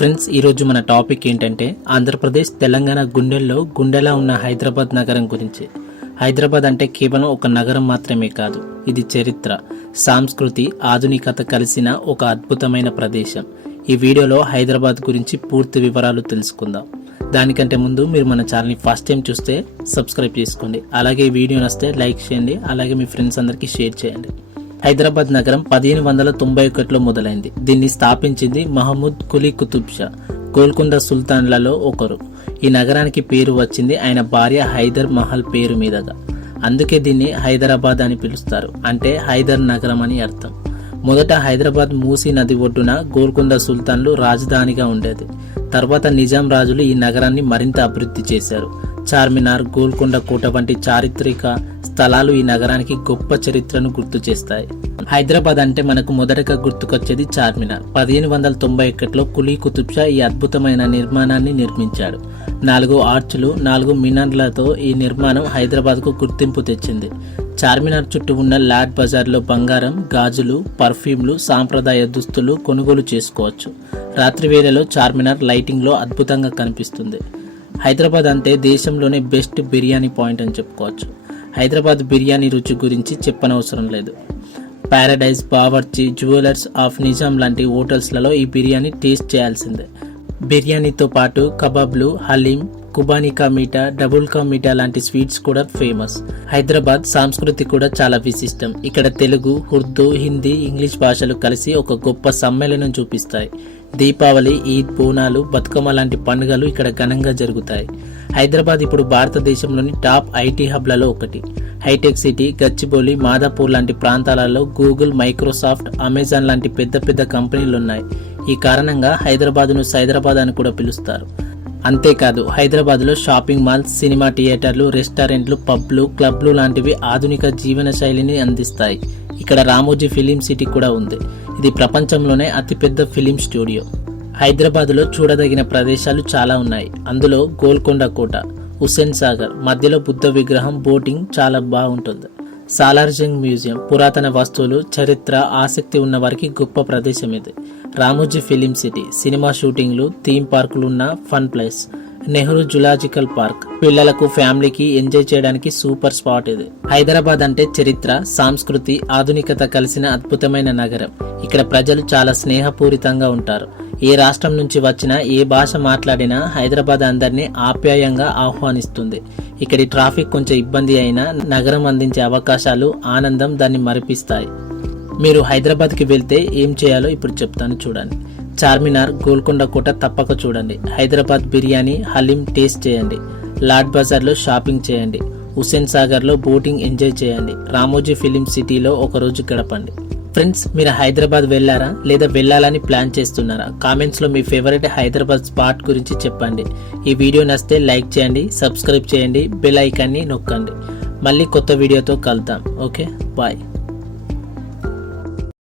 Friends, ఈరోజు మన topic ఏంటంటే ఆంధ్రప్రదేశ్ తెలంగాణ గుండెలా ఉన్న హైదరాబాద్ నగరం గురించి. హైదరాబాద్ అంటే కేవలం ఒక నగరం మాత్రమే కాదు, ఇది చరిత్ర, సంస్కృతి, ఆధునికత కలిసిన ఒక అద్భుతమైన ప్రదేశం. ఈ వీడియోలో హైదరాబాద్ గురించి పూర్తి వివరాలు తెలుసుకుందాం. దానికంటే ముందు మీరు మన ఛానల్ని ఫస్ట్ టైం చూస్తే సబ్స్క్రైబ్ చేసుకోండి. అలాగే ఈ వీడియో నచ్చితే లైక్ చేయండి. అలాగే మీ ఫ్రెండ్స్ అందరికీ షేర్ చేయండి. హైదరాబాద్ నగరం 1591లో మొదలైంది. దీన్ని స్థాపించింది మహమూద్ కులీ కుతుబ్ షా, గోల్కొండ సుల్తాన్లలో ఒకరు. ఈ నగరానికి పేరు వచ్చింది ఆయన భార్య హైదర్ మహల్ పేరు మీదుగా. అందుకే దీన్ని హైదరాబాద్ అని పిలుస్తారు, అంటే హైదర్ నగరం అని అర్థం. మొదట హైదరాబాద్ మూసీ నది ఒడ్డున గోల్కొండ సుల్తాన్లు రాజధానిగా ఉండేది. తర్వాత నిజాం రాజులు ఈ నగరాన్ని మరింత అభివృద్ధి చేశారు. చార్మినార్, గోల్కొండ కోట వంటి చారిత్రక స్థలాలు ఈ నగరానికి గొప్ప చరిత్రను గుర్తు చేస్తాయి. హైదరాబాద్ అంటే మనకు మొదటగా గుర్తుకొచ్చేది చార్మినార్. 1591లో కులీ కుతుబ్ షా ఈ అద్భుతమైన నిర్మాణాన్ని నిర్మించాడు. 4 ఆర్చులు, 4 మినార్లతో ఈ నిర్మాణం హైదరాబాద్కు గుర్తింపు తెచ్చింది. చార్మినార్ చుట్టూ ఉన్న లాడ్ బజార్లో బంగారం, గాజులు, పర్ఫ్యూమ్లు, సాంప్రదాయ దుస్తులు కొనుగోలు చేసుకోవచ్చు. రాత్రి వేళలో చార్మినార్ లైటింగ్లో అద్భుతంగా కనిపిస్తుంది. హైదరాబాద్ అంటే దేశంలోనే బెస్ట్ బిర్యానీ పాయింట్ అని చెప్పుకోవచ్చు. హైదరాబాద్ బిర్యానీ రుచి గురించి చెప్పనవసరం లేదు. Paradise, Bawarchi, jewellers of Nizam లాంటి హోటల్స్లలో ఈ బిర్యానీ టేస్ట్ చేయాల్సిందే. బిర్యానీతో పాటు కబాబ్లు, హలీం, కుబానీ కా మీఠా, డబుల్ కా మీఠా లాంటి స్వీట్స్ కూడా ఫేమస్. హైదరాబాద్ సంస్కృతి కూడా చాలా విశిష్టం. ఇక్కడ తెలుగు, ఉర్దూ, హిందీ, ఇంగ్లీష్ భాషలు కలిసి ఒక గొప్ప సమ్మేళనం చూపిస్తాయి. దీపావళి, ఈద్, బోనాలు, బతుకమ్మ లాంటి పండుగలు ఇక్కడ ఘనంగా జరుగుతాయి. హైదరాబాద్ ఇప్పుడు భారతదేశంలోని టాప్ ఐటీ హబ్లలో ఒకటి. హైటెక్ సిటీ, గచ్చిబౌలి, మాదాపూర్ లాంటి ప్రాంతాలలో గూగుల్, మైక్రోసాఫ్ట్, అమెజాన్ లాంటి పెద్ద కంపెనీలు ఉన్నాయి. ఈ కారణంగా హైదరాబాద్ను సైదరాబాద్ అని కూడా పిలుస్తారు. అంతేకాదు హైదరాబాద్లో షాపింగ్ మాల్స్, సినిమా థియేటర్లు, రెస్టారెంట్లు, పబ్లు, క్లబ్లు లాంటివి ఆధునిక జీవన శైలిని అందిస్తాయి. ఇక్కడ రామోజీ ఫిలిం సిటీ కూడా ఉంది. ఇది ప్రపంచంలోనే అతిపెద్ద ఫిలిం స్టూడియో. హైదరాబాద్లో చూడదగిన ప్రదేశాలు చాలా ఉన్నాయి. అందులో గోల్కొండ కోట, హుస్సేన్ సాగర్, మధ్యలో బుద్ధ విగ్రహం, బోటింగ్ చాలా బాగుంటుంది. సాలార్జంగ్ మ్యూజియం, పురాతన వస్తువులు, చరిత్ర ఆసక్తి ఉన్న వారికి గొప్ప ప్రదేశం ఇది. రామోజీ ఫిలిం సిటీ, సినిమా షూటింగ్లు, థీమ్ పార్కులు ఉన్న fun place. Nehru zoological park, పిల్లలకు, ఫ్యామిలీకి ఎంజాయ్ చేయడానికి సూపర్ స్పాట్ ఇది. హైదరాబాద్ అంటే చరిత్ర, సంస్కృతి, ఆధునికత కలిసిన అద్భుతమైన నగరం. ఇక్కడ ప్రజలు చాలా స్నేహపూరితంగా ఉంటారు. ఏ రాష్ట్రం నుంచి వచ్చినా, ఏ భాష మాట్లాడినా హైదరాబాద్ అందరినీ ఆప్యాయంగా ఆహ్వానిస్తుంది. ఇక్కడి ట్రాఫిక్ కొంచెం ఇబ్బంది అయినా నగరం అందించే అవకాశాలు, ఆనందం దాన్ని మరిపిస్తాయి. మీరు హైదరాబాద్కి వెళ్తే ఏం చేయాలో ఇప్పుడు చెప్తాను, చూడండి. చార్మినార్, గోల్కొండ కోట తప్పక చూడండి. హైదరాబాద్ బిర్యానీ, హలీం టేస్ట్ చేయండి. లాడ్ బజార్లో షాపింగ్ చేయండి. హుస్సేన్ సాగర్లో బోటింగ్ ఎంజాయ్ చేయండి. రామోజీ ఫిలిం సిటీలో ఒకరోజు గడపండి. ఫ్రెండ్స్, మీరు హైదరాబాద్ వెళ్ళారా లేదా వెళ్ళాలని ప్లాన్ చేస్తున్నారా? కామెంట్స్లో మీ ఫేవరెట్ హైదరాబాద్ స్పాట్ గురించి చెప్పండి. ఈ వీడియో నచ్చితే లైక్ చేయండి, సబ్స్క్రైబ్ చేయండి, బెల్ ఐకాన్ని నొక్కండి. మళ్ళీ కొత్త వీడియోతో కలుద్దాం. Okay, bye.